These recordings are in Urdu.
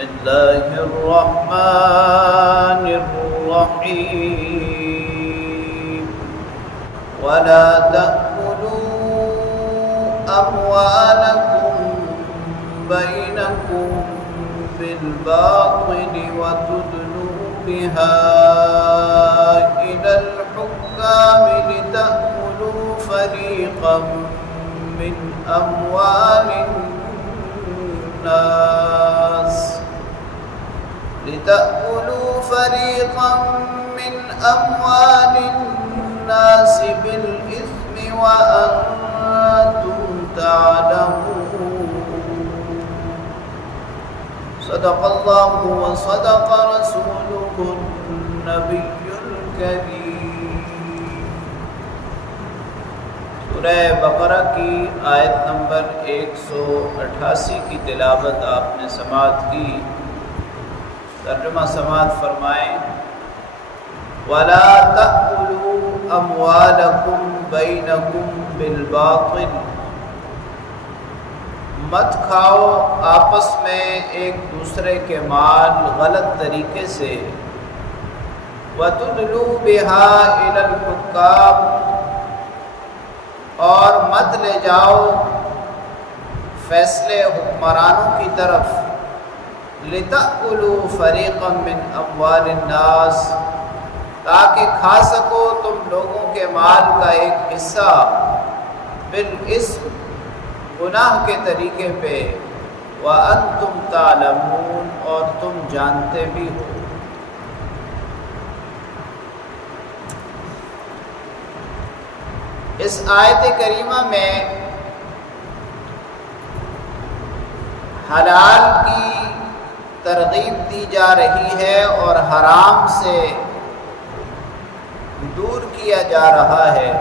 الله الرحمن الرحيم ولا تأكلوا أموالكم بينكم بالباطل وتدلوا بها إلى الحكام لتأكلوا فريقا من أموال الناس بالإثم وأنتم تعلمون صدق الله وصدق رسوله النبي الكريم۔ سورہ بقرہ کی آیت نمبر 188 کی تلاوت آپ نے سماعت کی۔ ترجمہ سماعت فرمائیں۔ وَلَا تَأْكُلُوا أَمْوَالَكُمْ بَيْنَكُمْ بِالْبَاطِلِ، مت کھاؤ آپس میں ایک دوسرے کے مال غلط طریقے سے۔ وَتُدْلُوا بِهَا إِلَى الْحُكَّامِ، اور مت لے جاؤ فیصلے حکمرانوں کی طرف۔ لِتَأْكُلُوا فَرِيقًا مِّنْ أَمْوَالِ النَّاسِ، تاکہ کھا سکو تم لوگوں کے مال کا ایک حصہ، بالاسم، گناہ کے طریقے پہ، وَأَنْتُمْ تَعْلَمُونَ، اور تم جانتے بھی ہو۔ اس آیت کریمہ میں حلال کی ترغیب دی جا رہی ہے اور حرام سے دور کیا جا رہا ہے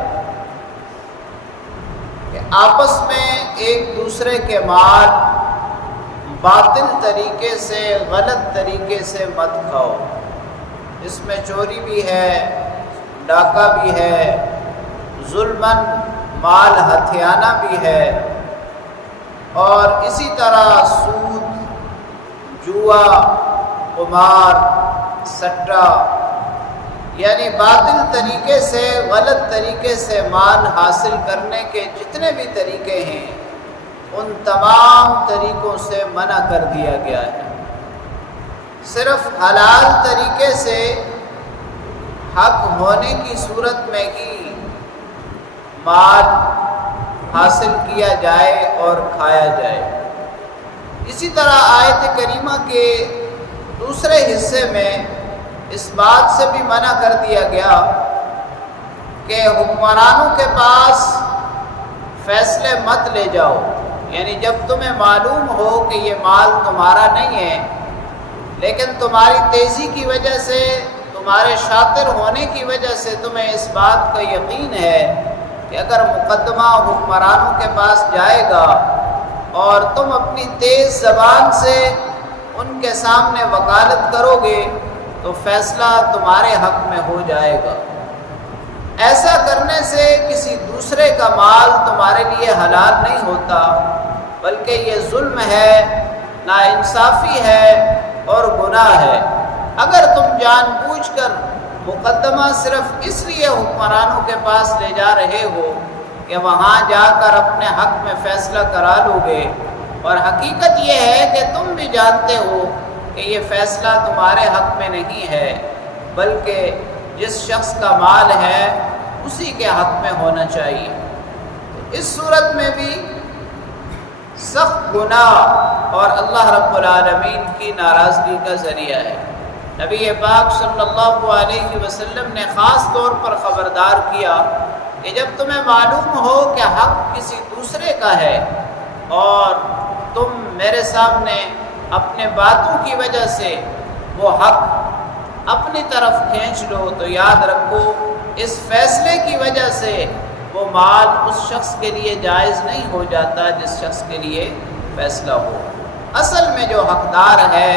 کہ آپس میں ایک دوسرے کے مال باطل طریقے سے، غلط طریقے سے مت کھاؤ۔ اس میں چوری بھی ہے، ڈاکہ بھی ہے، ظلماً مال ہتھیانہ بھی ہے، اور اسی طرح سود، جوا، قمار، سٹا، یعنی باطل طریقے سے، غلط طریقے سے مال حاصل کرنے کے جتنے بھی طریقے ہیں، ان تمام طریقوں سے منع کر دیا گیا ہے۔ صرف حلال طریقے سے حق ہونے کی صورت میں ہی مال حاصل کیا جائے اور کھایا جائے۔ اسی طرح آیت کریمہ کے دوسرے حصے میں اس بات سے بھی منع کر دیا گیا کہ حکمرانوں کے پاس فیصلے مت لے جاؤ، یعنی جب تمہیں معلوم ہو کہ یہ مال تمہارا نہیں ہے، لیکن تمہاری تیزی کی وجہ سے، تمہارے شاطر ہونے کی وجہ سے تمہیں اس بات کا یقین ہے کہ اگر مقدمہ حکمرانوں کے پاس جائے گا اور تم اپنی تیز زبان سے ان کے سامنے وکالت کرو گے تو فیصلہ تمہارے حق میں ہو جائے گا۔ ایسا کرنے سے کسی دوسرے کا مال تمہارے لیے حلال نہیں ہوتا، بلکہ یہ ظلم ہے، ناانصافی ہے اور گناہ ہے۔ اگر تم جان بوجھ کر مقدمہ صرف اس لیے حکمرانوں کے پاس لے جا رہے ہو کہ وہاں جا کر اپنے حق میں فیصلہ کرا لو گے، اور حقیقت یہ ہے کہ تم بھی جانتے ہو کہ یہ فیصلہ تمہارے حق میں نہیں ہے، بلکہ جس شخص کا مال ہے اسی کے حق میں ہونا چاہیے۔ اس صورت میں بھی سخت گناہ اور اللہ رب العالمین کی ناراضگی کا ذریعہ ہے۔ نبی پاک صلی اللہ علیہ وسلم نے خاص طور پر خبردار کیا کہ جب تمہیں معلوم ہو کہ حق کسی دوسرے کا ہے اور تم میرے سامنے اپنے باتوں کی وجہ سے وہ حق اپنی طرف کھینچ لو، تو یاد رکھو اس فیصلے کی وجہ سے وہ مال اس شخص کے لیے جائز نہیں ہو جاتا جس شخص کے لیے فیصلہ ہو۔ اصل میں جو حقدار ہے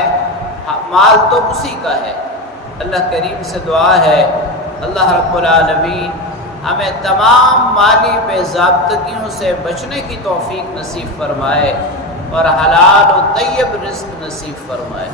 مال تو اسی کا ہے۔ اللہ کریم سے دعا ہے اللہ رب العالمین ہمیں تمام مالی بے ضابطگیوں سے بچنے کی توفیق نصیب فرمائے اور حلال و طیب رزق نصیب فرمائے۔